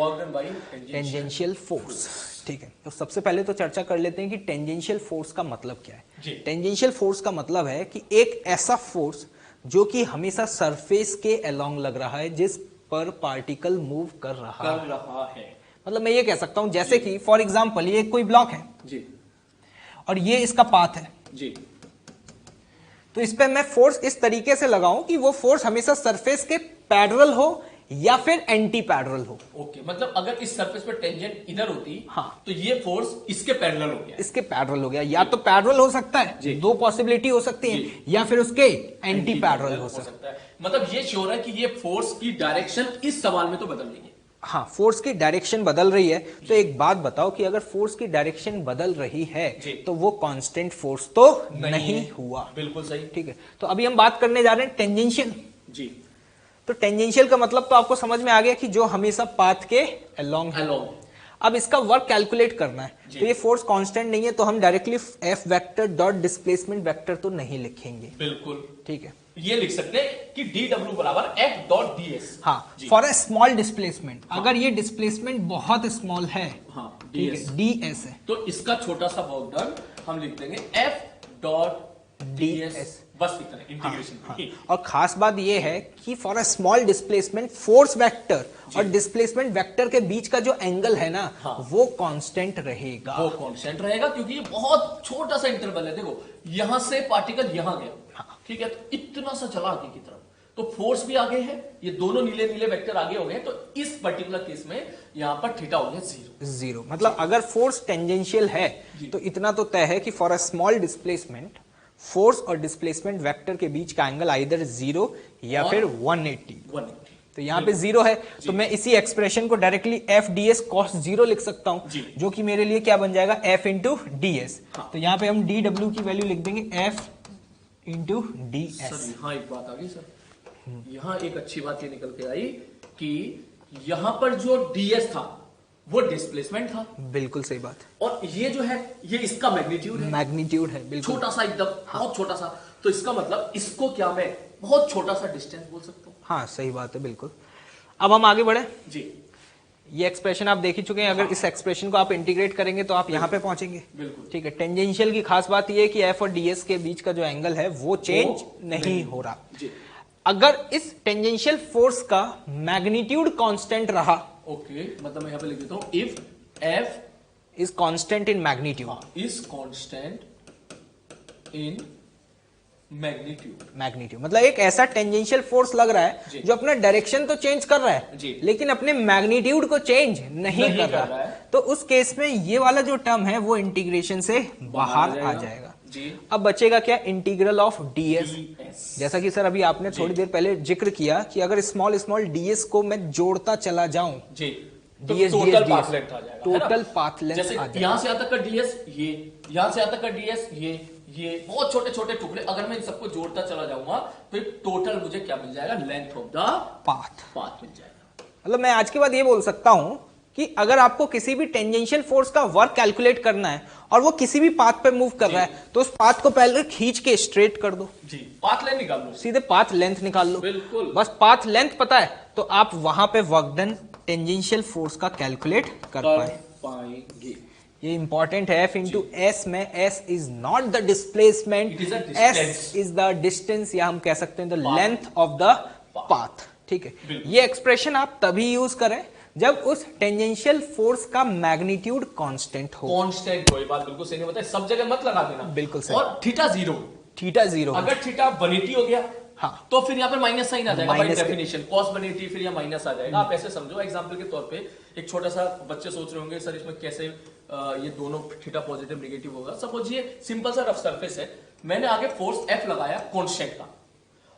Work done bye tangential force. ठीक है, तो सबसे पहले तो चर्चा कर लेते हैं कि टेंजेंशियल फोर्स का मतलब क्या है। टेंजेंशियल फोर्स का मतलब है कि एक ऐसा फोर्स जो कि हमेशा सरफेस के अलोंग लग रहा है, जिस पर पार्टिकल मूव कर रहा है। मतलब मैं ये कह सकता हूं जैसे कि फॉर एग्जांपल ये कोई ब्लॉक है जी, और ये इसका पाथ है जी, तो इस पे मैं फोर्स इस तरीके से लगाऊं कि वो फोर्स हमेशा सरफेस के पैरेलल हो या फिर एंटी पैरेलल हो। ओके, मतलब अगर इस सरफेस पर टेंजेंट इधर होती, हाँ, तो ये फोर्स इसके पैरेलल हो गया, इसके पैरेलल हो गया, या तो पैरेलल हो सकता है, दो पॉसिबिलिटी हो सकती है, या फिर उसके एंटी पैरेलल हो सकता है। मतलब ये श्योर है कि ये फोर्स की डायरेक्शन इस सवाल में तो बदल रही है। हाँ, फोर्स की डायरेक्शन बदल रही है। तो एक बात बताओ कि अगर फोर्स की डायरेक्शन बदल रही है तो वो कांस्टेंट फोर्स तो नहीं हुआ। बिल्कुल सही। ठीक है, तो अभी हम बात करने जा रहे हैं टेंजेंशियल। जी, तो टेंजेंशियल का मतलब तो आपको समझ में आ गया कि जो हमेशा पाथ के अलोंग है। अब इसका वर्क कैलकुलेट करना है, तो ये फोर्स कांस्टेंट नहीं है, तो हम directly F vector dot displacement vector तो नहीं लिखेंगे। बिल्कुल ठीक है, ये लिख सकते हैं कि dw बराबर f डॉट ds। हाँ, फॉर ए स्मॉल डिस्प्लेसमेंट। अगर ये डिस्प्लेसमेंट बहुत स्मॉल है, हाँ, ठीक है, ds है, तो इसका छोटा सा वर्क डन हम लिख देंगे f डॉट ds, बस इतना इंटीग्रेशन। हाँ, और खास बात यह है कि for a small displacement force vector और डिस्प्लेसमेंट वेक्टर के बीच का जो एंगल है ना, वो कांस्टेंट रहेगा। वो कांस्टेंट रहेगा क्योंकि ये बहुत छोटा सा इंटरवल है। देखो यहां से पार्टिकल यहां गया, ठीक है, तो इतना सा चला आगे की तरफ, तो फोर्स भी आगे है, ये दोनों नीले नीले वेक्टर आगे हो गए, तो इस पर्टिकुलर केस में यहां पर थीटा हो गया जीरो। मतलब अगर फोर्स टेंजेंशियल है तो इतना तो तय है कि for a small displacement force और डिस्प्लेसमेंट वेक्टर के बीच का एंगल आइदर 0 या फिर 180। तो यहाँ पे 0 है, तो मैं इसी एक्सप्रेशन को directly F D S cos 0 लिख सकता हूं, जो कि मेरे लिए क्या बन जाएगा, एफ इंटू डी एस। तो यहाँ पे हम डी डब्ल्यू की वैल्यू लिख देंगे एफ इंटू डी एस। यहाँ एक बात आ गई सर, यहाँ एक अच्छी बात ये निकल के आई कि यहाँ पर जो ds था वो डिस्प्लेसमेंट था। बिल्कुल सही बात। और ये जो है ये इसका मैग्नीट्यूड है। मैग्नीट्यूड है, बिल्कुल छोटा सा एकदम, बहुत छोटा सा। तो इसका मतलब इसको क्या मैं बहुत छोटा सा डिस्टेंस बोल सकता हूँ। हाँ, सही बात है, बिल्कुल। अब हम आगे बढ़े जी। ये एक्सप्रेशन आप देख ही चुके हैं। अगर इस एक्सप्रेशन को आप इंटीग्रेट करेंगे तो आप यहाँ पे पहुंचेंगे। ठीक है, टेंजेंशियल की खास बात ये है कि एफ और डीएस के बीच का जो एंगल है वो चेंज नहीं हो रहा। अगर इस टेंजेंशियल फोर्स का मैग्नीट्यूड कांस्टेंट रहा, ओके, मतलब मैं यहाँ पे लिख देता हूँ if F is constant in magnitude, is constant in magnitude मतलब एक ऐसा टेंजेंशियल फोर्स लग रहा है जो अपना डायरेक्शन तो चेंज कर रहा है लेकिन अपने मैग्नीट्यूड को चेंज नहीं कर रहा है, तो उस केस में ये वाला जो टर्म है वो इंटीग्रेशन से बाहर आ जाएगा। अब बचेगा क्या, इंटीग्रल ऑफ डीएस। जैसा कि सर अभी आपने थोड़ी देर पहले जिक्र किया कि अगर स्मॉल स्मॉल डीएस को मैं जोड़ता चला जाऊं, तो टोटल पाथ लेंथ आ जाएगा। टोटल पाथ लेंथ जैसे यहां से यहां तक का डीएस, ये यहां से यहां तक का डीएस, ये बहुत छोटे छोटे टुकड़े, अगर मैं इन सबको जोड़ता चला जाऊंगा तो एक टोटल मुझे क्या मिल जाएगा, लेंथ ऑफ द पाथ मिल जाएगा। मतलब मैं आज के बाद ये बोल सकता हूं कि अगर आपको किसी भी टेंजेंशियल फोर्स का वर्क कैलकुलेट करना है और वो किसी भी पाथ पे मूव कर रहा है तो उस पाथ को पहले खींच के स्ट्रेट कर दो, पाथ लेंथ निकाल लो, सीधे पाथ लेंथ निकाल लो। बिल्कुल, बस पाथ लेंथ पता है तो आप वहां पे वर्क डन टेंजेंशियल फोर्स का कैलकुलेट कर पाएंगे। ये इंपॉर्टेंट है। एफ इंटू एस में S is not the displacement, S is the distance, या हम कह सकते हैं the length of the path. ठीक है, ये एक्सप्रेशन आप तभी यूज करें जब उस टेंजेंशियल फोर्स का मैग्नीट्यूड कांस्टेंट हो। कांस्टेंट हो, ये बात बिल्कुल सही नहीं बताई, सब जगह मत लगा देना। बिल्कुल सही। और थीटा जीरो, अगर थीटा 180 हो गया, हाँ, तो फिर यहाँ पे माइनस साइन आ जाएगा बाय डेफिनेशन, cos 180 फिर यहाँ माइनस आ जाएगा। आप ऐसे समझो, एग्जांपल के तौर पे एक छोटा सा बच्चे सोच रहे होंगे सर इसमें कैसे ये दोनों थीटा पॉजिटिव नेगेटिव होगा। सपोज ये सिंपल सा रफ सरफेस है, मैंने आगे फोर्स F लगाया कांस्टेंट का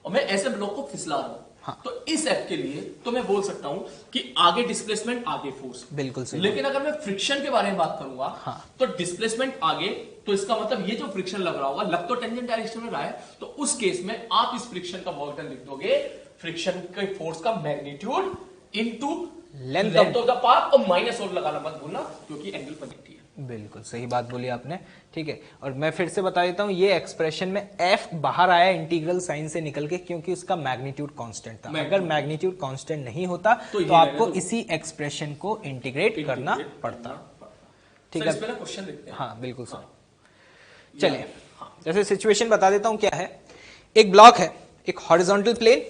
और मैं ऐसे ब्लॉक को फिसला रहा हूं, हाँ, तो इस F के लिए तो मैं बोल सकता हूं कि आगे डिस्प्लेसमेंट आगे फोर्स। बिल्कुल सही। लेकिन अगर मैं फ्रिक्शन के बारे में बात करूंगा, हाँ, तो डिस्प्लेसमेंट आगे, तो इसका मतलब ये जो फ्रिक्शन लग रहा होगा, लग तो टेंजेंट डायरेक्शन में रहा है, तो उस केस में आप इस फ्रिक्शन का वर्क डन लिख दोगे फ्रिक्शन के फोर्स का magnitude into length of the path, और माइनस और लगाना मत भूलना क्योंकि एंगल 180 है। बिल्कुल सही बात बोली आपने, ठीक है। और मैं फिर से बता देता हूं, ये एक्सप्रेशन में एफ बाहर आया इंटीग्रल साइन से निकल के, क्योंकि उसका मैग्नीट्यूड कांस्टेंट था। अगर मैग्नीट्यूड कांस्टेंट नहीं होता तो आपको इसी एक्सप्रेशन को इंटीग्रेट करना पड़ता, ठीक है। क्वेश्चन देखते हैं। हाँ बिल्कुल सर, चलिए जैसे सिचुएशन बता देता हूं क्या है। एक ब्लॉक है, एक हॉरिजॉन्टल प्लेन,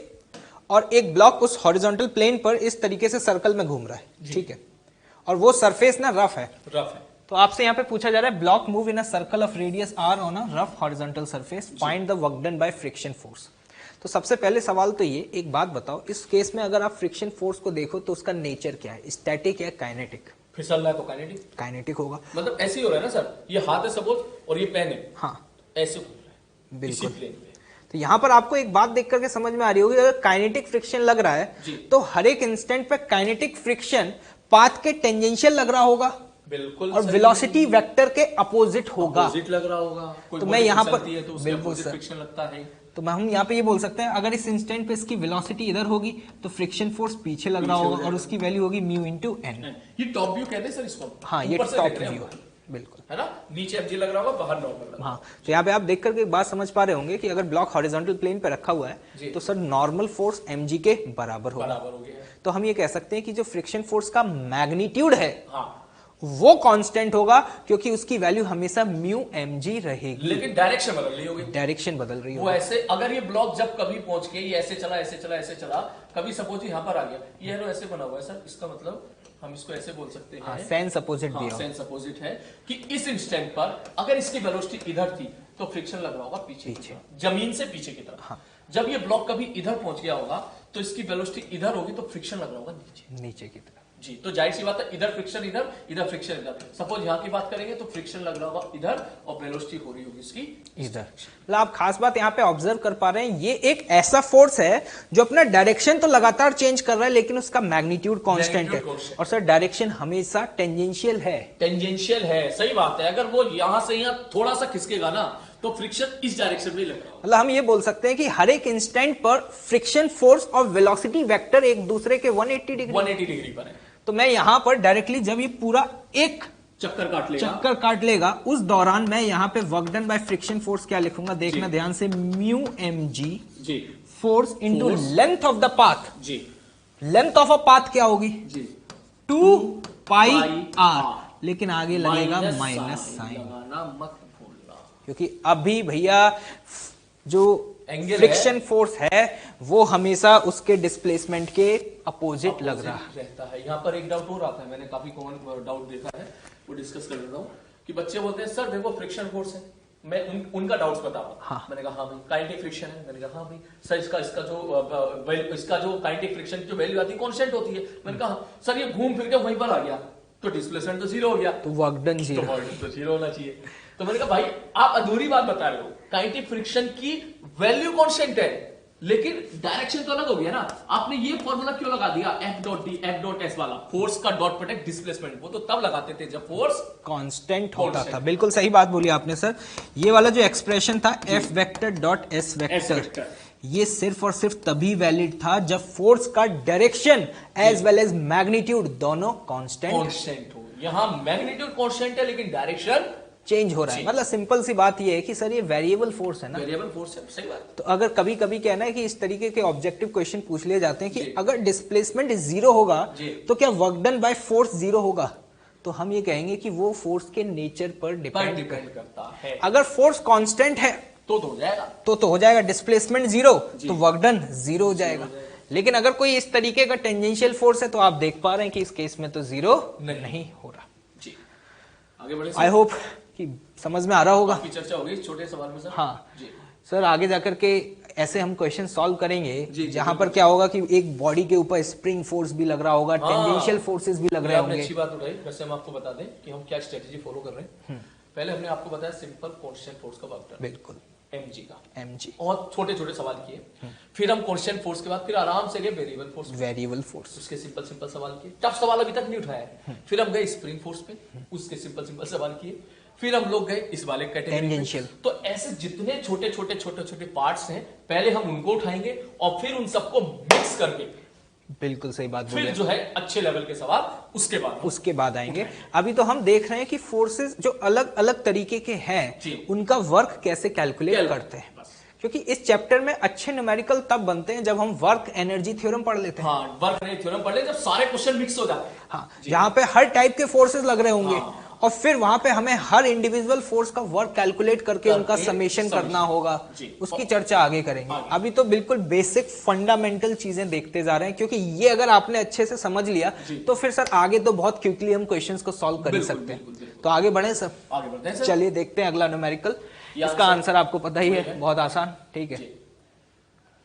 और एक ब्लॉक उस हॉरिजॉन्टल प्लेन पर इस तरीके से सर्कल में घूम रहा है, ठीक है। और वो सरफेस ना रफ है। तो आपसे यहाँ पे पूछा जा रहा है block move in a circle of radius R on a rough horizontal surface, find the work done by friction force. तो सबसे पहले सवाल तो ये, एक बात बताओ, इस केस में अगर आप फ्रिक्शन फोर्स को देखो तो उसका नेचर क्या है, स्टैटिक या काइनेटिक? फिसल रहा है तो काइनेटिक। काइनेटिक होगा, मतलब ऐसे ही हो रहा है ना सर, ये हाथ है सपोज और ये पेन है, हाँ ऐसे हो रहा है बिल्कुल। तो यहां पर आपको एक बात देख करके समझ में आ रही होगी, अगर काइनेटिक फ्रिक्शन लग रहा है तो हर एक इंस्टेंट पे काइनेटिक फ्रिक्शन पाथ के टेंजेंशियल लग रहा होगा, बिल्कुल, और वेलोसिटी वेक्टर के अपोजिट होगा, अपोजिट लग रहा होगा। तो मैं यहाँ पर तो बिल्कुल सर फ्रिक्शन लगता है। तो हम यहाँ पे ये बोल सकते हैं, अगर इस इंस्टेंट पे इसकी वेलोसिटी इधर होगी तो फ्रिक्शन फोर्स पीछे लग रहा होगा, और उसकी वैल्यू होगी म्यू इनटू एन। ये टॉप व्यू कहते हैं सर इसको। हाँ ये टॉप व्यू है, बिल्कुल है ना, नीचे एफजी लग रहा होगा, बाहर नॉर्मल। हाँ तो यहाँ पे आप देख करके एक बात समझ पा रहे होंगे कि अगर ब्लॉक हॉरिजॉन्टल प्लेन पे रखा हुआ है तो सर नॉर्मल फोर्स mg के बराबर होगा। तो हम ये कह सकते हैं कि जो फ्रिक्शन फोर्स का मैग्नीट्यूड है वो कांस्टेंट होगा, क्योंकि उसकी वैल्यू हमेशा म्यू mg रहेगी, लेकिन डायरेक्शन बदल रही होगी। डायरेक्शन बदल रही होगी। वो ऐसे, अगर ये ब्लॉक जब कभी पहुंच के ये ऐसे चला ऐसे चला ऐसे चला, कभी सपोज यहाँ पर आ गया, ये एरो ऐसे बना हुआ है सर, इसका मतलब हम इसको ऐसे बोल सकते हैं, सेंस अपोजिट दिया, सेंस अपोजिट है कि इस इंस्टेंट पर अगर इसकी वेलोसिटी इधर थी तो फ्रिक्शन लग रहा होगा पीछे, जमीन से पीछे की तरफ। जब ये ब्लॉक कभी इधर पहुंच गया होगा तो इसकी वेलोसिटी इधर होगी तो फ्रिक्शन लग रहा होगा नीचे की तरफ। जी, तो जाहिर सी बात है, इधर फ्रिक्शन इधर, इधर फ्रिक्शन इधर। सपोज यहाँ की बात करेंगे तो फ्रिक्शन लग रहा होगा इधर और वेलोसिटी हो रही होगी इसकी इधर। मतलब आप खास बात यहाँ पे ऑब्जर्व कर पा रहे हैं, ये एक ऐसा फोर्स है जो अपना डायरेक्शन तो लगातार चेंज कर रहा है, लेकिन उसका मैग्नीट्यूड कांस्टेंट है। और सर डायरेक्शन हमेशा टेंजेंशियल है। टेंजेंशियल है, सही बात है। अगर वो यहाँ से यहाँ थोड़ा सा खिसकेगा ना तो फ्रिक्शन इस डायरेक्शन में लग रहा है। मतलब हम ये बोल सकते हैं कि हर एक इंस्टेंट पर फ्रिक्शन फोर्स और वेलोसिटी वेक्टर एक दूसरे के 180 डिग्री पर है। तो मैं यहां पर डायरेक्टली जब ये पूरा एक चक्कर काट लेगा उस दौरान मैं यहां पे work done by friction force क्या लिखूंगा, देखना ध्यान से, mu mg force into length of the path. Length of a path क्या होगी, 2 पाई r, लेकिन आगे लगेगा माइनस साइन, क्योंकि अभी भैया जो फ्रिक्शन फोर्स है वो हमेशा उसके डिस्प्लेसमेंट के अपोजिट लग रहा रहता है। यहाँ पर एक डाउट हो रहा था, मैंने काफी कॉमन डाउट देखा है, वो डिस्कस कर लेता हूँ कि बच्चे बोलते हैं सर देखो फ्रिक्शन फोर्स है, मैं उनका डाउट्स बता रहा हूँ। हाँ। मैंने कहा हाँ भाई काइनेटिक फ्रिक्शन है, मैंने कहा हाँ भाई सर इसका जो काइनेटिक फ्रिक्शन की जो वैल्यू आती है कांस्टेंट होती है। मैंने कहा सर ये घूम फिर के वहीं पर आ गया तो डिस्प्लेसमेंट तो जीरो हो गया, तो वर्क डन जीरो होना चाहिए। तो मैंने कहा भाई आप अधूरी बात बता रहे हो, काइनेटिक फ्रिक्शन की वैल्यू कांस्टेंट है लेकिन डायरेक्शन तो अलग हो गया ना। आपने ये फॉर्मूला क्यों लगा दिया F.D वाला, फोर्स का डॉट प्रोडक्ट डिस्प्लेसमेंट, वो तो तब लगाते थे जब फोर्स कांस्टेंट होता था। बिल्कुल सही बात बोली आपने सर। ये वाला जो एक्सप्रेशन था F vector dot S vector, ये सिर्फ और सिर्फ तभी वैलिड था जब फोर्स का direction as well as magnitude दोनों कांस्टेंट हो। यहां मैग्नीट्यूड कांस्टेंट है लेकिन डायरेक्शन चेंज हो रहा है। मतलब सिंपल सी बात ये है कि सर ये वेरिएबल फोर्स है ना, वेरिएबल फोर्स है, सही बात। तो अगर कभी कभी कहना है कि इस तरीके के ऑब्जेक्टिव क्वेश्चन पूछ लिए जाते हैं कि अगर डिस्प्लेसमेंट जीरो होगा तो क्या work done by force zero होगा, तो हम ये कहेंगे कि वो फोर्स के नेचर पर डिपेंड करता है। अगर फोर्स कांस्टेंट है तो हो जाएगा, तो हो जाएगा डिस्प्लेसमेंट जीरो, तो वर्क डन जीरो हो जाएगा। लेकिन अगर कोई इस तरीके का टेंजेंशियल फोर्स है तो आप देख पा रहे हैं कि इस केस में तो जीरो नहीं हो रहा। जी, आगे बढ़े। आई होप कि समझ में आ रहा होगा। चर्चा होगी छोटे सवाल में सर। हाँ जी सर, आगे जाकर के ऐसे हम क्वेश्चन सॉल्व करेंगे जहां पर क्या होगा कि एक बॉडी के ऊपर स्प्रिंग फोर्स भी लग रहा होगा, टेंजेंशियल फोर्सेस भी लग रहे होंगे। अच्छी बात उठाई। वैसे हम आपको बता दें कि हम क्या स्ट्रेटेजी फॉलो कर रहे हैं। पहले हमने आपको बताया सिंपल कांस्टेंट फोर्स का वर्क डन, बिल्कुल mg का, और छोटे छोटे सवाल किए। फिर हम कांस्टेंट फोर्स के बाद फिर आराम से गए वेरिएबल फोर्स, उसके सिंपल सिंपल सवाल किए। टफ सवाल अभी तक नहीं उठाया। फिर हम गए स्प्रिंग फोर्स पे, उसके सिंपल सिंपल सवाल किए। फिर हम लोग गए इस वाले कैटेगरी में। तो ऐसे जितने छोटे छोटे पार्ट्स हैं पहले हम उनको उठाएंगे और फिर उन सबको मिक्स करके बिल्कुल सही बात बोली। फिर जो है अच्छे लेवल के सवाल उसके बाद आएंगे। अभी तो हम देख रहे हैं कि फोर्सेस जो अलग अलग तरीके के हैं उनका वर्क कैसे कैलकुलेट करते हैं, क्योंकि इस चैप्टर में अच्छे न्यूमेरिकल तब बनते हैं जब हम वर्क एनर्जी थ्योरम पढ़ लेते हैं। हाँ, वर्क एनर्जी थ्योरम पढ़ ले जब सारे क्वेश्चन मिक्स हो जाते हैं। हाँ, जहां पे हर टाइप के फोर्सेस लग रहे होंगे। हाँ। और फिर वहां पे हमें हर इंडिविजुअल फोर्स का वर्क कैलकुलेट करके उनका समेशन करना होगा, उसकी चर्चा आगे करेंगे। अभी तो बिल्कुल बेसिक फंडामेंटल चीजें देखते जा रहे हैं, क्योंकि ये अगर आपने अच्छे से समझ लिया तो फिर सर आगे तो बहुत क्विकली हम क्वेश्चंस को सॉल्व कर सकते हैं। तो आगे बढ़े सर, आगे बढ़ते हैं। चलिए देखते हैं अगला न्यूमेरिकल। इसका आंसर आपको पता ही है, बहुत आसान। ठीक है,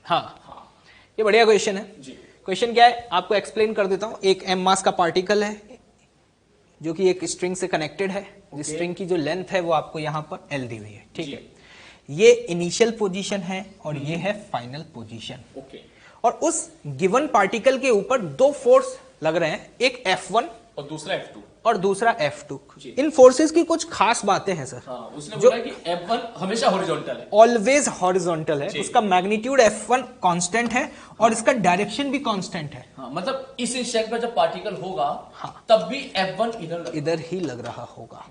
हाँ, ये बढ़िया क्वेश्चन है। क्वेश्चन क्या है आपको एक्सप्लेन कर देता हूं। एक m मास का पार्टिकल है जो कि एक स्ट्रिंग से कनेक्टेड है। जिस स्ट्रिंग की जो लेंथ है वो आपको यहां पर L दी हुई है। ठीक है, ये इनिशियल पोजीशन है और ये है फाइनल पोजीशन। और उस गिवन पार्टिकल के ऊपर दो फोर्स लग रहे हैं, एक F1 और दूसरा F2। इन फोर्सेस की कुछ खास बातें हैं सर। हाँ, उसने बोला कि F1 हमेशा हॉरिजॉन्टल है, ऑलवेज हॉरिजॉन्टल है। उसका मैग्नीट्यूड F1 कांस्टेंट है और इसका डायरेक्शन भी कांस्टेंट है। हाँ, मतलब इस इंस्टेंट पर जब पार्टिकल होगा तब भी F1 इधर ही लग रहा होगा।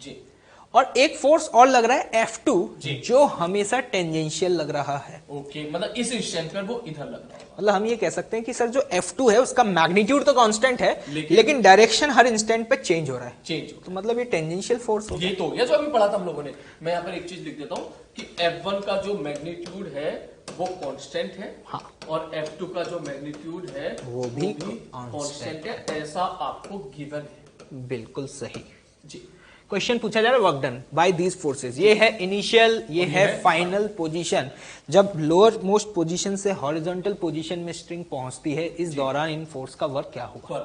और एक फोर्स और लग रहा है F2 जो हमेशा टेंजेंशियल लग रहा है। मतलब इस इंस्टेंट पर वो इधर लग रहा है। मतलब हम ये कह सकते हैं कि सर जो F2 है उसका मैग्नीट्यूड तो कांस्टेंट है लेकिन डायरेक्शन हर इंस्टेंट पे चेंज हो रहा है। तो मतलब ये टेंजेंशियल फोर्स हो। ये तो ये जो अभी पढ़ा था हम लोगों ने। मैं यहाँ पर एक चीज लिख देता हूँ कि F1 का जो मैग्नीट्यूड है वो कांस्टेंट है। हाँ। और F2 का जो मैग्नीट्यूड है वो भी कांस्टेंट है, ऐसा आपको गिवन है। बिल्कुल सही जी। क्वेश्चन पूछा जा रहा है work done bye these forces. ये है इनिशियल, ये है फाइनल पोजीशन। जब लोअर मोस्ट पोजीशन से हॉरिजॉन्टल पोजीशन में स्ट्रिंग पहुंचती है, इस दौरान इन फोर्स का वर्क क्या होगा?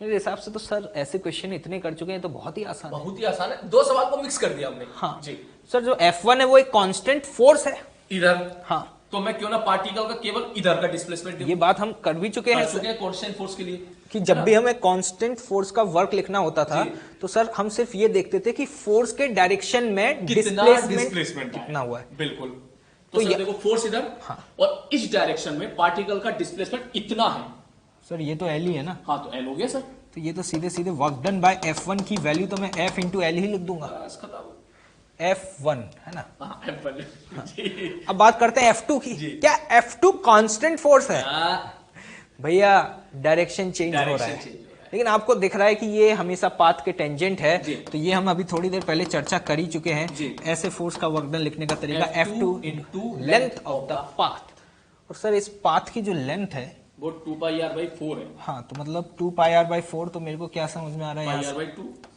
मेरे हिसाब से तो सर ऐसे क्वेश्चन इतने कर चुके हैं तो बहुत ही आसान है। बहुत ही आसान है, दो सवाल को मिक्स कर दिया हमने। हाँ जी सर, जो F1 है वो एक कांस्टेंट फोर्स है इधर। हाँ, तो मैं क्यों ना पार्टिकल का केवल इधर का डिस्प्लेसमेंट, ये बात हम कर भी चुके हैं कांस्टेंट फोर्स के लिए, कि जब भी हमें कांस्टेंट फोर्स का वर्क लिखना होता था तो सर हम सिर्फ ये देखते थे कि फोर्स के डायरेक्शन में डिस्प्लेसमेंट कितना हुआ है। बिल्कुल। तो सर देखो फोर्स इधर और इस डायरेक्शन में पार्टिकल का डिस्प्लेसमेंट इतना है। सर ये तो L ही है ना? हाँ, तो L हो गया सर। तो ये तो सीधे सीधे वर्क डन बाय F1 की वैल्यू तो मैं F इंटू L ही लिख दूंगा। F1 है ना? F1। अब बात करते हैं F2 की। क्या F2 कांस्टेंट फोर्स है? भैया डायरेक्शन चेंज हो रहा है, लेकिन आपको दिख रहा है कि ये हमेशा पाथ के टेंजेंट है। तो ये हम अभी थोड़ी देर पहले चर्चा कर ही चुके हैं। ऐसे फोर्स का वर्क डन लिखने का तरीका F2 into length of the path. और सर इस पाथ की जो लेंथ है वो 2πr/4 है। हाँ, तो मतलब 2πr/4। तो मेरे को क्या समझ में आ रहा है?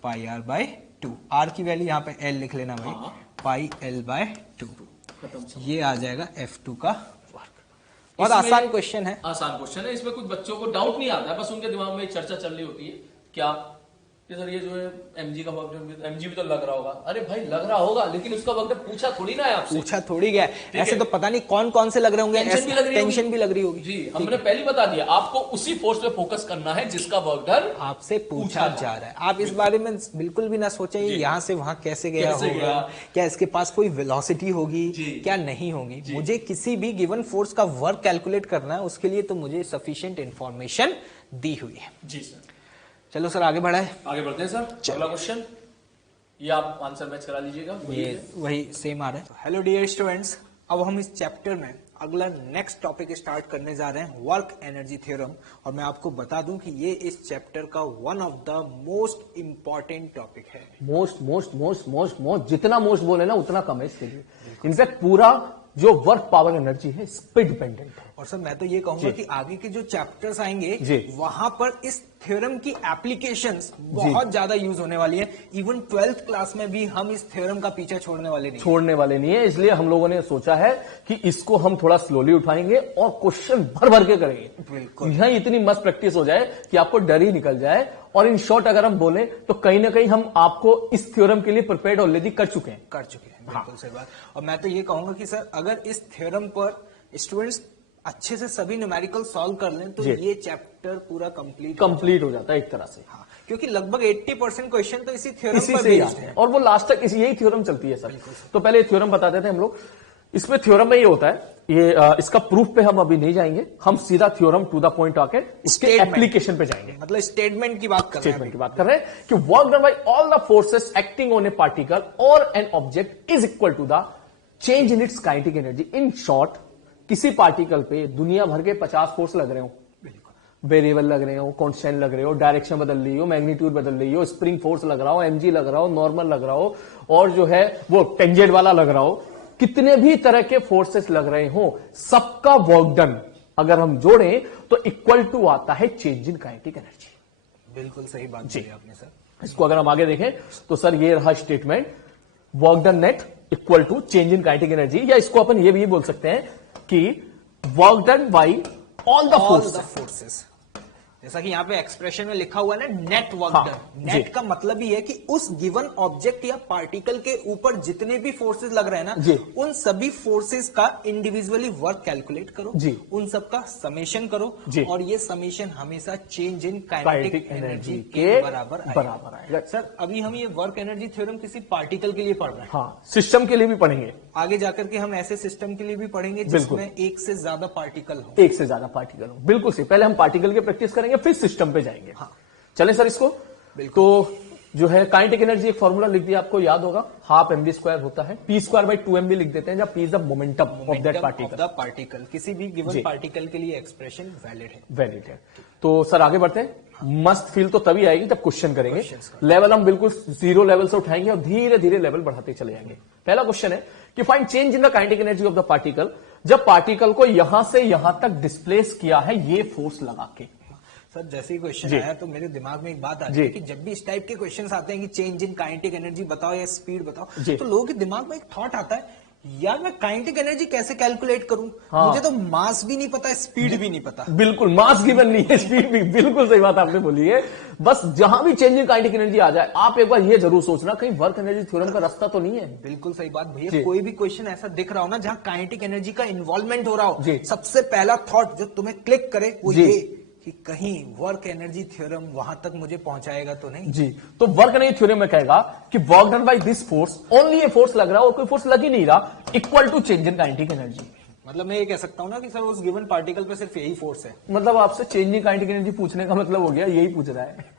πr/2 R की वैल्यू यहाँ पे L लिख लेना भाई, πL/2। ये आ जाएगा F2 का वर्क। बहुत आसान क्वेश्चन है। आसान क्वेश्चन है, इसमें कुछ बच्चों को डाउट नहीं आता है, बस उनके दिमाग में चर्चा चल रही होती है क्या कि सर ये जो है mg का वर्क mg भी तो लग रहा होगा। अरे भाई लग रहा होगा, लेकिन उसका वर्क पूछा थोड़ी ना है आपसे। पूछा थोड़ी गया, ऐसे तो पता नहीं कौन कौन से लग रहे होंगे। टेंशन भी लग रही होगी। जी, हमने पहले बता दिया आपको उसी फोर्स पे फोकस करना है जिसका वर्क डन आपसे पूछा जा रहा है। आप इस बारे में बिल्कुल भी ना सोचें यहाँ से वहां कैसे गया होगा, क्या इसके पास कोई वेलोसिटी होगी, क्या नहीं होगी। मुझे किसी भी गिवन फोर्स का वर्क कैलकुलेट करना है, उसके लिए तो मुझे सफिशिएंट इंफॉर्मेशन दी हुई है। जी सर। चलो सर आगे बढ़ाए, आगे बढ़ते हैं सर। अगला क्वेश्चन, ये आप आंसर मैच करा लीजिएगा। ये वही सेम आ रहा है। हेलो डियर स्टूडेंट्स, अब हम इस चैप्टर में अगला नेक्स्ट टॉपिक स्टार्ट करने जा रहे हैं, वर्क एनर्जी थ्योरम। और मैं आपको बता दूं कि ये इस चैप्टर का one of the most important topic है। मोस्ट जितना मोस्ट बोले ना उतना कम है इसके लिए। इनफैक्ट पूरा जो वर्क पावर एनर्जी है इस पे डिपेंडेंट है। और सर मैं तो ये कहूंगा कि आगे के जो चैप्टर्स आएंगे वहां पर इस थ्योरम की एप्लीकेशंस बहुत ज्यादा यूज होने वाली है। इवन 12th क्लास में भी हम इस थ्योरम का पीछा छोड़ने वाले नहीं है। इसलिए हम लोगों ने सोचा है कि इसको हम थोड़ा स्लोली उठाएंगे और क्वेश्चन भर भर के करेंगे। बिल्कुल, यहाँ इतनी मस्त प्रैक्टिस हो जाए कि आपको डर ही निकल जाए। और इन शॉर्ट अगर हम बोले तो कहीं ना कहीं हम आपको इस थ्योरम के लिए प्रिपेयर्ड ऑलरेडी कर चुके हैं। बिल्कुल सही बात। और मैं तो ये कहूंगा कि सर अगर इस थ्योरम पर स्टूडेंट्स अच्छे से सभी न्यूमेरिकल सॉल्व कर लें तो ये चैप्टर पूरा कंप्लीट हो जाता है एक तरह से। हाँ, क्योंकि लगभग 80% क्वेश्चन तो इसी थ्योरम पर से ही आते हैं और वो लास्ट तक यही थ्योरम चलती है सर। तो पहले थ्योरम बताते थे हम लोग इसमें थ्योरम में ये होता है, ये इसका प्रूफ पे हम अभी नहीं जाएंगे, हम सीधा थ्योरम टू द पॉइंट आके उसके एप्लीकेशन पे जाएंगे। मतलब स्टेटमेंट की बात कर रहे हैं, स्टेटमेंट की बात कर रहे हैं कि work done by all the forces acting on a particle और an object is equal to the change in its kinetic energy. In short, किसी पार्टिकल पे दुनिया भर के 50 फोर्स लग रहे हो, वेरिएबल लग रहे हो, कांस्टेंट लग रहे हो, डायरेक्शन बदल रही हो, मैग्नीट्यूड बदल रही हो, स्प्रिंग फोर्स लग रहा हो, एमजी लग रहा हो, नॉर्मल लग रहा हो, और जो है वो टेंजेंट वाला लग रहा हो, कितने भी तरह के फोर्सेस लग रहे हो, सबका वर्क डन अगर हम जोड़ें तो इक्वल टू आता है चेंज इन काइनेटिक एनर्जी। बिल्कुल सही बात जी आपने सर। इसको अगर हम आगे देखें तो सर ये रहा statement, work done net equal to change in kinetic energy, या इसको अपन ये भी बोल सकते हैं कि work done by all the forces. जैसा कि यहाँ पे एक्सप्रेशन में लिखा हुआ है ना, नेट वर्क डन। नेट का मतलब ही है कि उस गिवन ऑब्जेक्ट या पार्टिकल के ऊपर जितने भी फोर्सेस लग रहे हैं ना, उन सभी फोर्सेस का इंडिविजुअली वर्क कैलकुलेट करो, उन सबका समेशन करो, और ये समेशन हमेशा चेंज इन काइनेटिक एनर्जी के बराबर आएगा। सर अभी हम ये वर्क एनर्जी थ्योरम किसी पार्टिकल के लिए पढ़ रहे हैं, हाँ, सिस्टम के लिए भी पढ़ेंगे, आगे जाकर के हम ऐसे सिस्टम के लिए भी पढ़ेंगे जिसमें एक से ज्यादा पार्टिकल हो। एक से ज्यादा पार्टिकल हो, बिल्कुल सही। पहले हम पार्टिकल की प्रैक्टिस करेंगे, फिर सिस्टम पे जाएंगे। हाँ, चलें सर इसको। तो जो है काइनेटिक एनर्जी, एक फॉर्मूला लिख दिया, आपको याद होगा, हाफ mv स्क्वायर होता है, p स्क्वायर बाई 2mv लिख देते हैं, जब p is the momentum of that particle. किसी भी गिवन पार्टिकल के लिए एक्सप्रेशन वैलिड है। तो सर आगे बढ़ते हैं। मस्त फील तो तभी आएगी जब क्वेश्चन करेंगे। लेवल हम बिल्कुल 0 लेवल से उठाएंगे और धीरे धीरे लेवल बढ़ाते चले जाएंगे। पहला क्वेश्चन है कि find change in the kinetic energy of the particle, जब पार्टिकल को यहां से यहां तक डिस्प्लेस किया है ये फोर्स लगा के। सर जैसे ही क्वेश्चन आया तो मेरे दिमाग में एक बात आ रही है कि जब भी इस टाइप के क्वेश्चंस आते हैं कि चेंज इन काइनेटिक एनर्जी बताओ या स्पीड बताओ, तो लोगों के दिमाग में एक थॉट आता है, यार मैं काइनेटिक एनर्जी कैसे कैलकुलेट करूं? हाँ। मुझे तो मास भी नहीं पता, स्पीड भी नहीं पता। बिल्कुल, मास गिवन नहीं है, स्पीड भी। बिल्कुल सही बात आपने बोली है। बस जहां भी चेंज इन काइनेटिक एनर्जी आ जाए, आप एक बार ये जरूर सोचना कहीं वर्क एनर्जी थ्योरम का रास्ता तो नहीं है। बिल्कुल सही बात भैया। कोई भी क्वेश्चन ऐसा दिख रहा हो ना जहां काइनेटिक एनर्जी का इन्वॉल्वमेंट हो रहा हो, सबसे पहला थॉट जो तुम्हें क्लिक करे वो ये कि कहीं वर्क एनर्जी थ्योरम वहां तक मुझे पहुंचाएगा तो नहीं। जी, तो वर्क एनर्जी थ्योरम में कहेगा कि work done by this force, only ये फोर्स लग रहा है और कोई फोर्स लग ही नहीं रहा, equal to change in kinetic energy. मतलब मैं ये कह सकता हूं ना कि सर उस गिवन पार्टिकल पे सिर्फ यही फोर्स है। मतलब आपसे चेंज इन काइनेटिक एनर्जी पूछने का मतलब हो गया यही पूछ रहा है।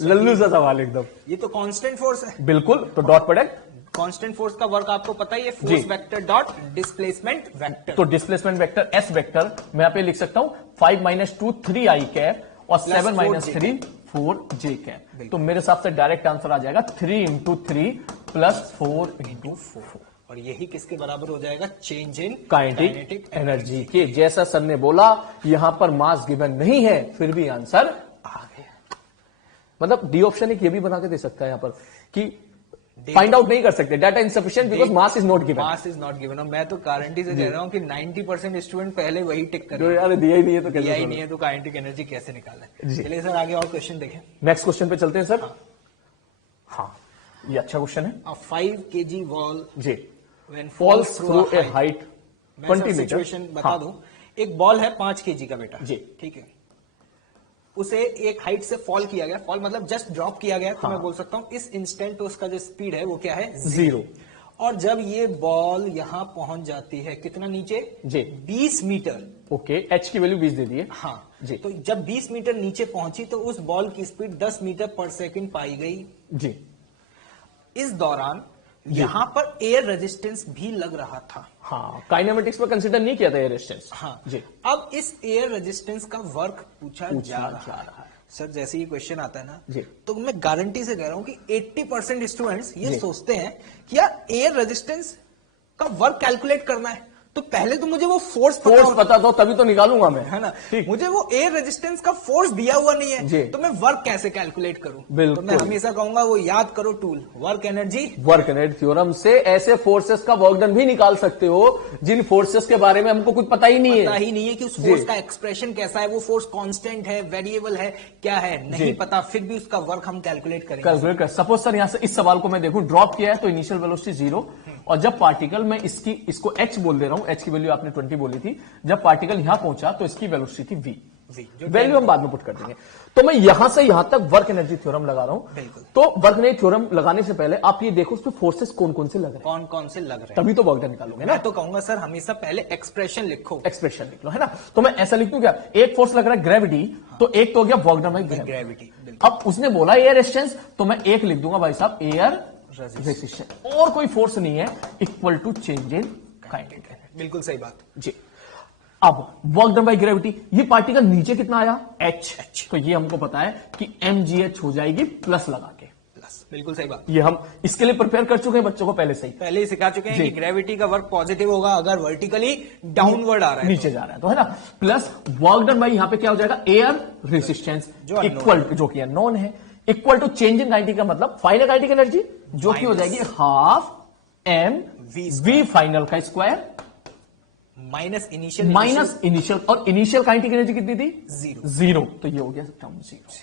लल्लू सा सवाल एकदम। ये तो कांस्टेंट फोर्स है। बिल्कुल, तो डॉट प्रोडक्ट कांस्टेंट फोर्स का वर्क आपको पता ही है, force vector dot displacement vector. तो डिस्प्लेसमेंट वेक्टर एस वेक्टर मैं यहाँ पे लिख सकता हूं 5 - 2 3 i कैप और 7 - 3 4 j कैप। तो मेरे हिसाब से डायरेक्ट आंसर आ जाएगा 3 × 3 + 4 × 4। और यही किसके बराबर हो जाएगा? चेंज इन काइनेटिक एनर्जी के। जैसा सर ने बोला, यहां पर मास गिवन नहीं है, फिर भी आंसर आ गया। मतलब डी ऑप्शन एक ये भी बना के दे सकता है यहां पर कि फाइंड आउट नहीं कर सकते, data insufficient because mass is not given. Mass is not given. और मैं तो गारंटी से कह रहा हूं कि 90% स्टूडेंट पहले वही टिक करेंगे। यार दिया ही नहीं है तो कैसे? दिया ही नहीं है तो काइनेटिक एनर्जी कैसे निकालना है? चलिए सर आगे और क्वेश्चन देखें। नेक्स्ट क्वेश्चन पे चलते हैं सर। हाँ, ये अच्छा क्वेश्चन है। 5 kg वॉल जी when falls through a height 20 meter. Situation बता दूं, एक बॉल है 5 kg का बेटा जी, ठीक है, उसे एक हाइट से फॉल किया गया, फॉल मतलब जस्ट ड्रॉप किया गया, तो मैं बोल सकता हूं इस इंस्टेंट उसका जो स्पीड है वो क्या है? 0। और जब ये बॉल यहां पहुंच जाती है कितना नीचे? जी 20 मीटर। ओके, एच की वैल्यू 20 दे दी है। हाँ जी। तो जब 20 मीटर नीचे पहुंची तो उस बॉल की स्पीड 10 मीटर पर सेकंड पाई गई जी। इस दौरान यहां पर एयर रेजिस्टेंस भी लग रहा था। हाँ, काइनेमेटिक्स में कंसीडर नहीं किया था एयर रेजिस्टेंस। हाँ जी। अब इस एयर रेजिस्टेंस का वर्क पूछा जा रहा है। सर जैसे ही क्वेश्चन आता है ना जी, तो मैं गारंटी से कह रहा हूं कि 80% स्टूडेंट्स ये सोचते हैं कि यार एयर रेजिस्टेंस का वर्क कैलकुलेट करना है तो पहले तो मुझे वो फोर्स पता तो तभी तो निकालूंगा मैं, है ना? मुझे वो एयर रेजिस्टेंस का फोर्स दिया हुआ नहीं है तो मैं वर्क कैसे कैलकुलेट करूं? तो मैं हमेशा कहूंगा वो याद करो टूल, वर्क एनर्जी थ्योरम से ऐसे फोर्सेस का वर्क डन भी निकाल सकते हो जिन फोर्सेस के बारे में हमको कुछ पता ही नहीं है कि उस फोर्स का एक्सप्रेशन कैसा है, वो फोर्स कांस्टेंट है, वेरिएबल है, क्या है, नहीं पता, फिर भी उसका वर्क हम कैलकुलेट करेंगे। सपोज सर यहाँ से इस सवाल को मैं देखूं, ड्रॉप किया है तो इनिशियल वेलोसिटी 0, और जब पार्टिकल में इसको h बोल दे रहा हूं, h की वैल्यू आपने 20 बोली थी, जब पार्टिकल यहां पहुंचा तो इसकी वेलोसिटी थी v। वैल्यू हम बाद में पुट कर देंगे। तो मैं यहां से यहां तक वर्क एनर्जी थ्योरम लगा रहा हूं। तो वर्क एनर्जी थ्योरम लगाने से पहले आप ये देखो उसमें फोर्सेस कौन कौन से लग रहे हैं, कौन कौन से लग रहे हैं, तभी तो वर्क डन निकालोगे ना। मैं तो कहूंगा सर हमेशा पहले एक्सप्रेशन लिखो, एक्सप्रेशन लिख लो, है ना। तो मैं ऐसा लिख दूं क्या, एक फोर्स लग रहा है ग्रेविटी, तो एक तो हो गया वर्क डन बाय ग्रेविटी। अब उसने बोला एयर रेजिस्टेंस, तो मैं एक लिख दूंगा भाई साहब एयर रेजिस्टेंस, और कोई फोर्स नहीं है, equal to change in kinetic energy. बिल्कुल सही बात जी। अब वर्क डन बाय ग्रेविटी, ये पार्टिकल नीचे कितना आया, h, तो ये हमको पता है कि mgh हो जाएगी प्लस लगा के, प्लस, बिल्कुल सही बात। ये हम इसके लिए प्रिपेयर कर चुके हैं बच्चों को पहले से ही, पहले ही सिखा चुके हैं कि ग्रेविटी का वर्क पॉजिटिव होगा अगर वर्टिकली डाउनवर्ड आ रहा है, नीचे जा रहा है तो, है ना। प्लस वर्क डन बाय, यहां पे क्या हो जाएगा, एयर रेजिस्टेंस इक्वल जो कि अननोन है, equal to change in kinetic का मतलब फाइनल काइनेटिक एनर्जी जो कि हो जाएगी हाफ एम वी फाइनल का स्क्वायर माइनस इनिशियल, और इनिशियल काइनेटिक एनर्जी कितनी थी, जीरो, तो ये हो गया टर्म जीरो।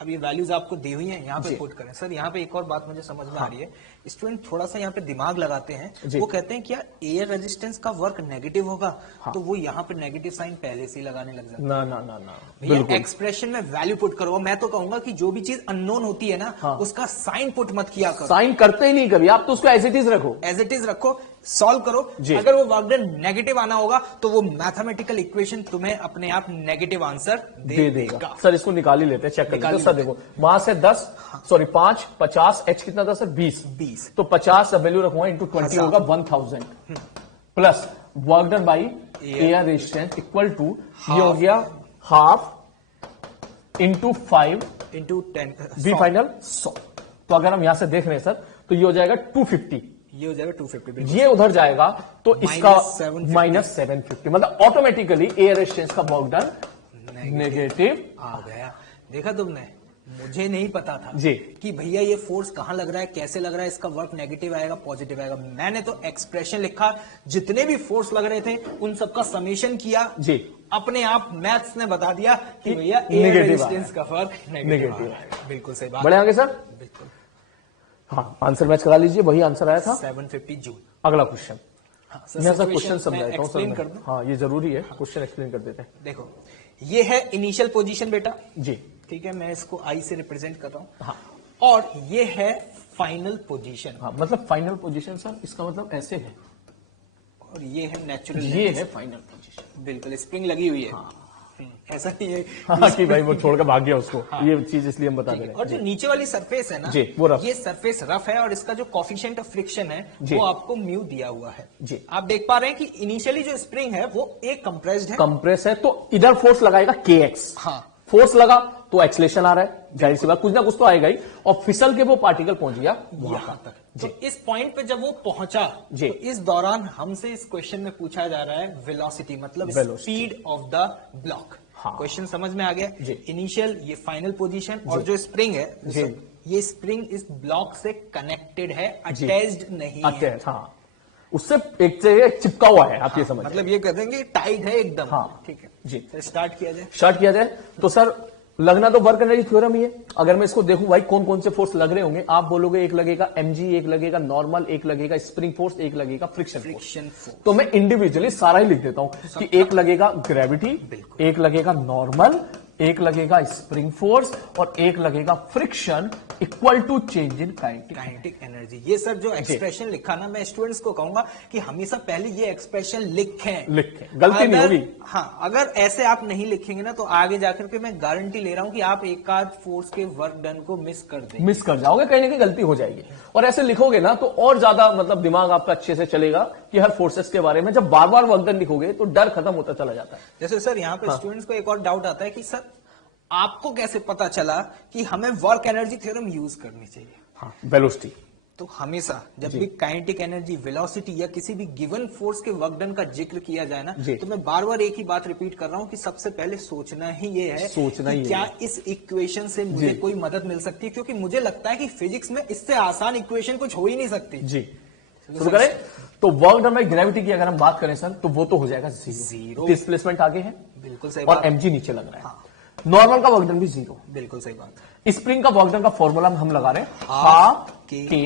अब ये वैल्यूज आपको दी हुई हैं, यहाँ पे पुट करें। सर यहाँ पे एक और बात मुझे समझ में आ रही है, स्टूडेंट थोड़ा सा यहाँ पे दिमाग लगाते हैं, वो कहते हैं क्या एयर रेजिस्टेंस का वर्क नेगेटिव होगा, तो वो यहाँ पे नेगेटिव साइन पहले से ही लगाने लग जाते हैं। ना ना ना ना, भैया एक्सप्रेशन में वैल्यू पुट करो। मैं तो कहूंगा कि जो भी चीज अननोन होती है ना, उसका साइन पुट मत किया करो, साइन करते ही नहीं कभी आप, तो उसको एज इट इज रखो, एज इट इज रखो, सॉल्व करो। अगर वो वर्क डन नेगेटिव आना होगा तो वो मैथमेटिकल इक्वेशन तुम्हें अपने आप नेगेटिव आंसर दे देगा। सर इसको निकाल ही लेते हैं, चेक कर सर। देखो वहां से 10 सॉरी 5 50 h कितना था सर, 20, तो 50 वैल्यू रखूंगा इंटू 20 होगा 1000 plus work done by air resistance equal to, ये हो गया half into 5 into 10 V final 100। तो अगर हम यहां से देख रहे हैं सर, तो ये हो जाएगा 250, ये हो जाएगा 250, ये उधर जाएगा तो इसका माइनस 750, मतलब ऑटोमेटिकली एयर रेजिस्टेंस का वर्क डन नेगेटिव आ गया। देखा तुमने, मुझे नहीं पता था जी कि भैया ये फोर्स कहां लग रहा है, कैसे लग रहा है, इसका वर्क नेगेटिव आएगा पॉजिटिव आएगा। मैंने तो एक्सप्रेशन लिखा, जितने भी फोर्स लग रहे थे उन सबका समेशन किया जी, अपने आप मैथ्स ने बता दिया कि भैया एयर रेजिस्टेंस का वर्क नेगेटिव आएगा। बिल्कुल सही बात। बढ़े आगे सर, बिल्कुल। हाँ, आंसर मैच करा लीजिए, वही आंसर आया था 750 जूल। अगला क्वेश्चन, मैं सर क्वेश्चन समझाता हूँ एक्सप्लेन कर दूं। हाँ ये जरूरी है, क्वेश्चन एक्सप्लेन कर देते हैं। देखो ये है इनिशियल पोजीशन बेटा जी, ठीक है, मैं इसको आई से रिप्रेजेंट कर रहा हूँ। हाँ, और ये है फाइनल पोजीशन। हाँ, मतलब फाइनल पोजीशन सर, इसका मतलब ऐसे है, और ये है नेचुरल, ये है फाइनल पोजीशन। बिल्कुल, स्प्रिंग लगी हुई है। हाँ। ऐसा नहीं है हाँ, कि भाई वो छोड़कर भाग गया उसको। हाँ, ये चीज इसलिए हम बता दे रहे हैं। और जो नीचे वाली सरफेस है ना जी, वो रफ, ये सरफेस रफ है, और इसका जो कोफिशिएंट ऑफ फ्रिक्शन है वो आपको म्यू दिया हुआ है जी। आप देख पा रहे हैं कि इनिशियली जो स्प्रिंग है वो एक कंप्रेस्ड है, कंप्रेस है, तो इधर फोर्स लगाएगा kx। हाँ, फोर्स लगा तो एक्सलेशन आ रहा है, जाहिर सी बात कुछ ना कुछ तो आएगा ही, और फिसल के वो पार्टिकल पहुंच गया यहां तक। तो इस पॉइंट पे जब वो पहुंचा, तो इस दौरान हमसे इस क्वेश्चन में पूछा जा रहा है वेलोसिटी, मतलब speed of the block. Question समझ में आ गया। इनिशियल, ये फाइनल पोजीशन, और जो स्प्रिंग है ये स्प्रिंग इस ब्लॉक से कनेक्टेड है, अटैच्ड नहीं है। हाँ, उससे एक जगह चिपका हुआ है, आप ये समझ, मतलब ये कह देंगे टाइट है एकदम। हाँ, ठीक है जी। तो स्टार्ट किया जाए। तो सर लगना तो वर्क एनर्जी थ्योरम ही है। अगर मैं इसको देखूं भाई कौन कौन से फोर्स लग रहे होंगे, आप बोलोगे एक लगेगा mg, एक लगेगा नॉर्मल, एक लगेगा स्प्रिंग फोर्स, एक लगेगा फ्रिक्शन फोर्स। तो मैं इंडिविजुअली सारा ही लिख देता हूं कि एक लगेगा ग्रेविटी, एक लगेगा नॉर्मल, एक लगेगा स्प्रिंग फोर्स, और एक लगेगा friction equal to change in kinetic energy. ये सर जो एक्सप्रेशन लिखा ना, मैं स्टूडेंट्स को कहूंगा कि हमेशा पहले ये एक्सप्रेशन लिखें, गलती नहीं होगी। हाँ, अगर ऐसे आप नहीं लिखेंगे ना, तो आगे जाकर के मैं गारंटी ले रहा हूं कि आप एक आध फोर्स के वर्क डन को मिस कर जाओगे, कहीं ना कहीं गलती हो जाएगी। और ऐसे लिखोगे ना तो और ज्यादा मतलब दिमाग आपका अच्छे से चलेगा कि हर फोर्सेस के बारे में। जब बार बार वर्क डन लिखोगे तो डर खत्म होता चला जाता है। जैसे सर यहाँ पे स्टूडेंट्स को एक और डाउट आता है कि सर आपको कैसे पता चला कि हमें वर्क एनर्जी थ्योरम यूज करनी चाहिए। हाँ, वेलोसिटी। तो हमेशा जब भी काइनेटिक एनर्जी, वेलोसिटी या किसी भी गिवन फोर्स के वर्क डन का जिक्र किया जाए ना, तो मैं बार बार एक ही बात रिपीट कर रहा हूं कि सबसे पहले सोचना ही ये है कि क्या इस इक्वेशन से मुझे कोई मदद मिल सकती है, क्योंकि मुझे लगता है कि फिजिक्स में इससे आसान इक्वेशन कुछ हो ही नहीं सकती। जी, शुरू करें। तो वर्क डन बाय ग्रेविटी की अगर हम बात करें सर, तो वो तो हो जाएगा जीरो। डिस्प्लेसमेंट आगे है, बिल्कुल सही, और mg नीचे लग रहा है। नॉर्मल का वर्क डन भी जीरो, बिल्कुल सही बात। स्प्रिंग का वर्क डन का फॉर्मूला हम लगा रहे हैं हाफ के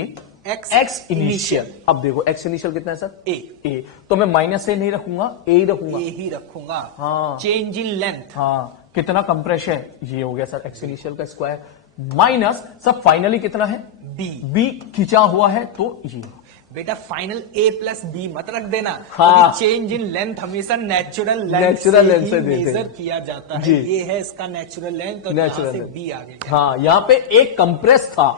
एक्स इनिशियल। अब देखो एक्स इनिशियल कितना है सर, ए। तो मैं माइनस ए नहीं रखूंगा, ए ही रखूंगा, ए ही रखूंगा। हाँ, चेंज इन लेंथ। हाँ, कितना कंप्रेशन है, ये हो गया सर एक्स इनिशियल का स्क्वायर, माइनस सब फाइनली कितना है, बी खिंचा हुआ है तो ये बेटा फाइनल ए प्लस बी मत रख देना। हाँ। चेंज इन लेंथ हमेशा नेचुरल लेंथ से से मेजर किया जाता है। ये है इसका नेचुरल लेंथ और यहाँ से बी आ गया। हाँ, यहाँ पे एक कंप्रेस था,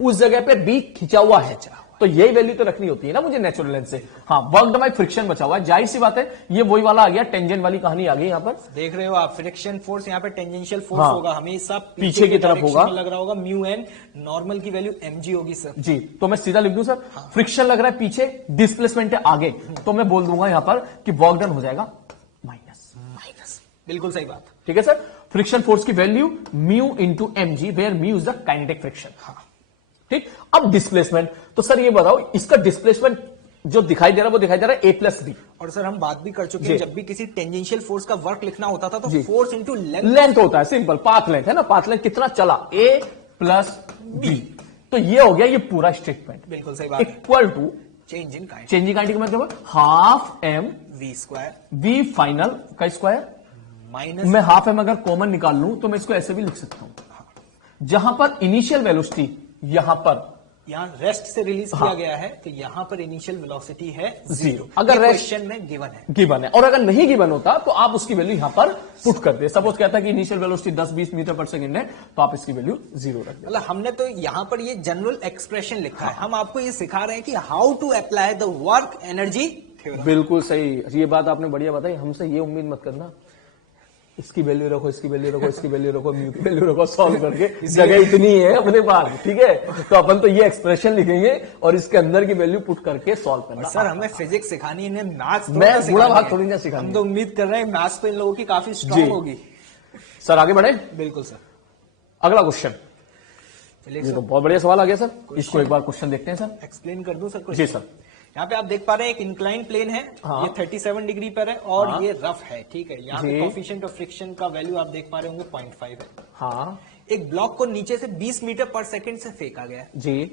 उस जगह पे बी खिंचा हुआ है, तो यही वैल्यू तो रखनी होती है ना मुझे नेचुरल लेंथ से। हाँ, वर्क बाय फ्रिक्शन बचा हुआ है, जाहिर सी बात है ये वही वाला आ गया, टेंजेंट वाली कहानी आ गई यहाँ पर। देख रहे हो आप, फ्रिक्शन फोर्स यहाँ पे टेंजेंशियल फोर्स हाँ, होगा हमेशा पीछे की तरफ होगा, लग रहा होगा म्यू एन, नॉर्मल की वैल्यू mg होगी सर जी। तो मैं सीधा लिख दूं सर, हाँ। फ्रिक्शन लग रहा है पीछे, डिस्प्लेसमेंट है आगे, तो मैं बोल दूंगा यहाँ पर कि वर्क डन हो जाएगा माइनस। बिल्कुल सही बात। ठीक है सर, फ्रिक्शन फोर्स की value mu into mg, where mu is the kinetic friction. हाँ, ठीक। अब डिस्प्लेसमेंट, तो सर ये बताओ इसका डिस्प्लेसमेंट जो दिखाई दे रहा है वो दिखाई दे रहा है a प्लस बी। और सर हम बात भी कर चुके हैं, जब भी किसी टेंजेंशियल फोर्स का वर्क लिखना होता था तो फोर्स इंटू लेंथ होता है, सिंपल पाथ लेंथ है ना, पाथ लेंथ कितना चला a प्लस बी, तो ये हो गया ये पूरा स्टेटमेंट। बिल्कुल सही बात। Equal to change in kinetic, change in kinetic मतलब half m v square v final का स्क्वायर माइनस, मैं हाफ m अगर कॉमन निकाल लूं तो मैं इसको ऐसे भी लिख सकता हूं, जहां पर इनिशियल वेलोसिटी यहां पर यहाँ रेस्ट से रिलीज किया गया है, तो यहाँ पर इनिशियल वेलोसिटी है 0। अगर क्वेश्चन में गिवन है, गिवन है, और अगर नहीं गिवन होता तो आप उसकी वैल्यू यहां पर पुट कर दे। सपोज कहता है कि इनिशियल वेलोसिटी 10-20 मीटर पर सेकंड है, तो आप इसकी वैल्यू 0 रख दे। मतलब हमने तो यहाँ पर ये जनरल एक्सप्रेशन लिखा है, हम आपको ये सिखा रहे हैं कि how to apply the work energy theorem. बिल्कुल सही, ये बात आपने बढ़िया बताई। हमसे ये उम्मीद मत करना इसकी वैल्यू रखो, इसकी वैल्यू रखो, इसकी वैल्यू रखो, म्यू की वैल्यू रखो, सॉल्व करके जगह इतनी है अपने पास, ठीक है, तो अपन तो ये एक्सप्रेशन लिखेंगे और इसके अंदर की वैल्यू पुट करके सॉल्व करना। सर हमें फिजिक्स सिखानी है, इन्हें मैथ्स मैं बुरा भाग थोड़ी ना सिखाऊंगा। हम तो उम्मीद कर रहे हैं मैथ्स तो इन लोगों की काफी स्ट्रांग होगी। सर आगे बढ़े। बिल्कुल सर, अगला क्वेश्चन, चलिए ये तो बहुत बढ़िया सवाल आ गया सर, इसको एक बार क्वेश्चन देखते हैं सर। एक्सप्लेन कर दूं सर? जी सर। यहाँ पे आप देख पा रहे हैं एक इंक्लाइन प्लेन है, हाँ। ये 37 डिग्री पर है और हाँ। ये रफ है, ठीक है। यहाँ पे कोफिशिएंट ऑफ फ्रिक्शन का वैल्यू आप देख पा रहे होंगे 0.5 है। हाँ एक ब्लॉक को नीचे से 20 मीटर पर सेकंड से फेंका गया है। जी।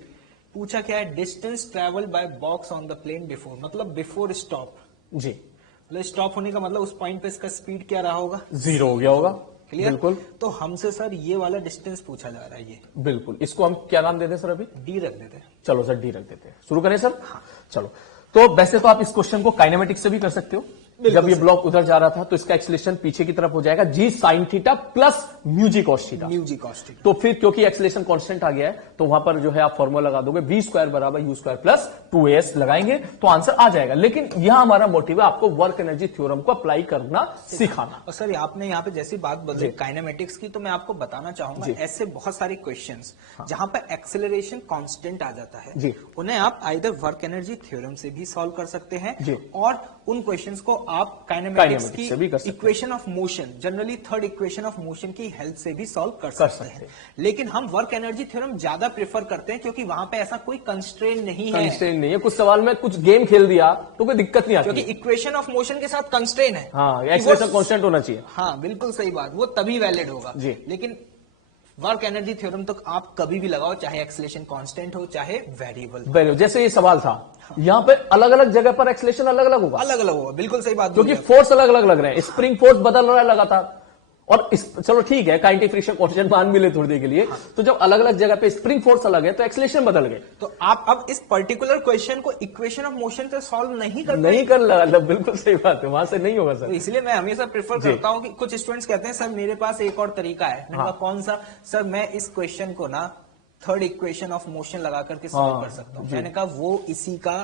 पूछा क्या है, distance travel by box on the plane before, मतलब बिफोर स्टॉप। जी, मतलब स्टॉप होने का मतलब उस पॉइंट पे इसका स्पीड क्या रहा होगा, 0 हो गया होगा। क्लियर? बिल्कुल। तो हमसे सर ये वाला डिस्टेंस पूछा जा रहा है, ये बिल्कुल, इसको हम क्या नाम देते हैं सर अभी? डी रख देते हैं। चलो सर डी रख देते हैं, शुरू करें सर। हाँ। चलो, तो वैसे तो आप इस क्वेश्चन को काइनेमेटिक्स से भी कर सकते हो। जब ये ब्लॉक उधर जा रहा था तो इसका एक्सीलरेशन पीछे की तरफ हो जाएगा जी sine theta plus mu G cos theta. Mu G cos theta. तो फिर क्योंकि एक्सीलरेशन कांस्टेंट आ गया है तो वहां पर जो है आप फॉर्मूला लगा दोगे v स्क्वायर बराबर यू स्क्वायर प्लस 2as लगाएंगे तो आंसर आ जाएगा। लेकिन यह हमारा मोटिव है आपको वर्क एनर्जी थ्योरम को अप्लाई करना सिखाना। और सर आपने यहाँ पे जैसी बात बदली काइनेमेटिक्स की, तो मैं आपको बताना चाहूंगा ऐसे बहुत सारे क्वेश्चंस जहां पर एक्सेलरेशन कांस्टेंट आ जाता है, उन्हें आप आइदर वर्क एनर्जी थ्योरम से भी सॉल्व कर सकते हैं और उन क्वेश्चंस को आप काइनेमेटिक्स की equation of motion, generally third equation of motion की हेल्प से भी सॉल्व कर सकते हैं। लेकिन हम वर्क एनर्जी थ्योरम ज्यादा प्रेफर करते हैं क्योंकि वहां पे ऐसा कोई कंस्ट्रेंट नहीं है। कंस्ट्रेंट नहीं है, कुछ सवाल में कुछ गेम खेल दिया तो कोई दिक्कत नहीं आती, क्योंकि इक्वेशन ऑफ मोशन के साथ कंस्ट्रेंट है। हाँ, एक्सेलरेशन कांस्टेंट होना चाहिए। हाँ बिल्कुल सही बात, वो तभी वैलिड होगा। लेकिन वर्क एनर्जी थ्योरम तो आप कभी भी लगाओ, चाहे एक्सेलरेशन कांस्टेंट हो चाहे वेरिएबल। जैसे ये सवाल था, यहाँ पे अलग अलग जगह पर एक्सेलरेशन अलग अलग होगा, अलग अलग होगा, बिल्कुल सही बात, क्योंकि फोर्स अलग अलग लग रहे हैं, स्प्रिंग फोर्स बदल रहा है लगातार। और चलो ठीक है, काइनेटिक फ्रिक्शन कांस्टेंट मान भी ले थोड़ी देर के लिए, तो जब अलग अलग जगह पे स्प्रिंग फोर्स अलग है तो एक्सेलरेशन बदल गए। तो आप अब इस पर्टिकुलर क्वेश्चन को इक्वेशन ऑफ मोशन से सॉल्व नहीं कर लगा, बिल्कुल सही बात है, वहां से नहीं होगा सर। तो इसलिए मैं हमेशा प्रेफर करता हूं कि कुछ स्टूडेंट्स कहते हैं सर मेरे पास एक और तरीका है। मैंने कहा कौन सा? सर मैं इस क्वेश्चन को ना थर्ड इक्वेशन ऑफ मोशन लगा करके सॉल्व कर सकता हूं। मैंने कहा वो इसी का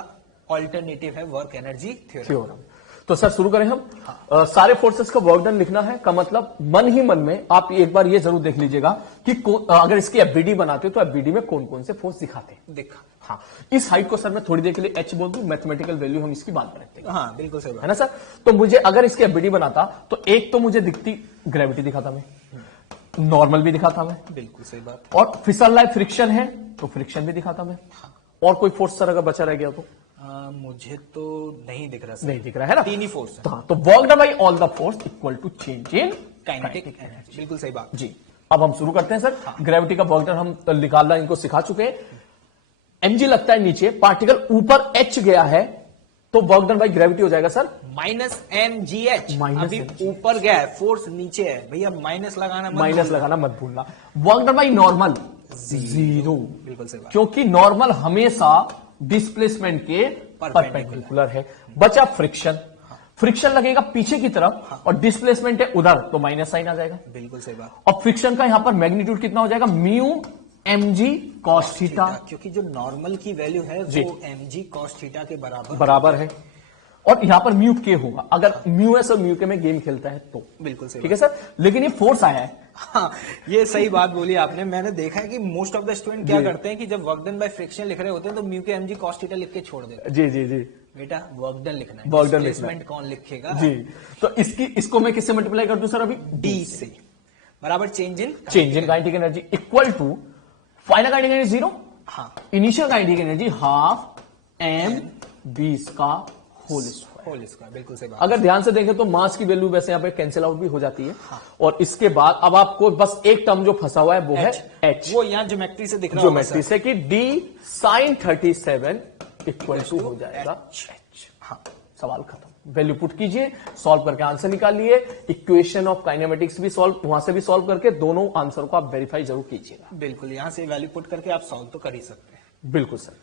ऑल्टरनेटिव है वर्क एनर्जी थ्योरम। तो सर शुरू करें हम। सारे फोर्सेस का वर्क डन लिखना है का मतलब मन ही मन में आप एक बार ये जरूर देख लीजिएगा कि अगर इसकी एफबीडी बनाते हो तो एफबीडी में कौन कौन से फोर्स दिखाते हैं। दिखा। हाँ, इस हाइट को सर मैं थोड़ी देर के लिए एच बोल दूं, मैथमेटिकल वैल्यू हम इसकी बात रखते हैं। हाँ बिल्कुल सही बात है ना सर। तो मुझे अगर इसकी एफबीडी बनाता तो एक तो मुझे दिखती ग्रेविटी दिखाता मैं, नॉर्मल भी दिखाता मैं, बिल्कुल सही बात, और फिसल रहा है फ्रिक्शन है तो फ्रिक्शन भी दिखाता मैं। और कोई फोर्स सर अगर बचा रह गया तो मुझे तो नहीं दिख रहा, नहीं दिख रहा है ना, तीन ही फोर्स है। तो work done by all the force equal to change in kinetic energy. बिल्कुल सही बात जी। अब हम शुरू करते हैं सर। ग्रेविटी का वर्क डन हम निकालना इनको सिखा चुके हैं। mg लगता है नीचे, पार्टिकल ऊपर h गया है तो वर्क डन बाय ग्रेविटी हो जाएगा sir minus M G H. Minus अभी mg। ऊपर गया है, फोर्स नीचे है भैया, माइनस लगाना मत माइनस भूलना। लगाना मत भूलना। Work done by normal zero, बिल्कुल सही बात। क्योंकि नॉर्मल हमेशा डिस्प्लेसमेंट के परपेंडिकुलर है। बचा फ्रिक्शन, फ्रिक्शन लगेगा पीछे की तरफ और डिस्प्लेसमेंट है उधर, तो माइनस साइन आ जाएगा। बिल्कुल सही बात। और फ्रिक्शन का यहां पर मैग्नीट्यूड कितना हो जाएगा, mu M G cos theta, क्योंकि जो नॉर्मल की वैल्यू है जी। वो एम जी कॉस थीटा के बराबर है। और यहां पर म्यू के होगा, अगर म्यू एस और म्यू के में गेम खेलता है तो बिल्कुल सही ठीक है सर। लेकिन ये फोर्स आया है, हाँ, ये सही बात बोली आपने। मैंने देखा है कि मोस्ट ऑफ द स्टूडेंट क्या करते हैं कि जब वर्क डन बाय फ्रिक्शन लिख रहे होते हैं तो म्यू के एमजी कॉस थीटा लिख के छोड़ देते हैं। जी जी जी बेटा वर्क डन लिखना है, वर्क डन लिखना है। डिस्प्लेसमेंट कौन लिखेगा? जी। तो इसको मैं किससे मल्टीप्लाई कर दूं सर, अभी डी से बराबर change in kinetic energy equal to final kinetic energy zero, हाँ, initial kinetic energy half M B का होल स्क्वायर। होल स्क्वायर, बिल्कुल सही बात। अगर ध्यान से देखें तो मास की वैल्यू वैसे यहां पे कैंसिल आउट भी हो जाती है। और इसके बाद अब आपको बस एक टर्म जो फंसा हुआ है वो है एच, वो यहाँ ज्योमेट्री से दिख रहा है, ज्योमेट्री से कि डी साइन 37 इक्वल टू हो जाएगा एच। हाँ, सवाल खत्म। वैल्यू पुट कीजिए, सॉल्व करके आंसर निकालिए। इक्वेशन ऑफ काइनेमेटिक्स भी सॉल्व, वहां से भी सॉल्व करके दोनों आंसर को आप वेरीफाई जरूर कीजिएगा। बिल्कुल, यहाँ से वैल्यू पुट करके आप सॉल्व तो कर ही सकते हैं। बिल्कुल सर।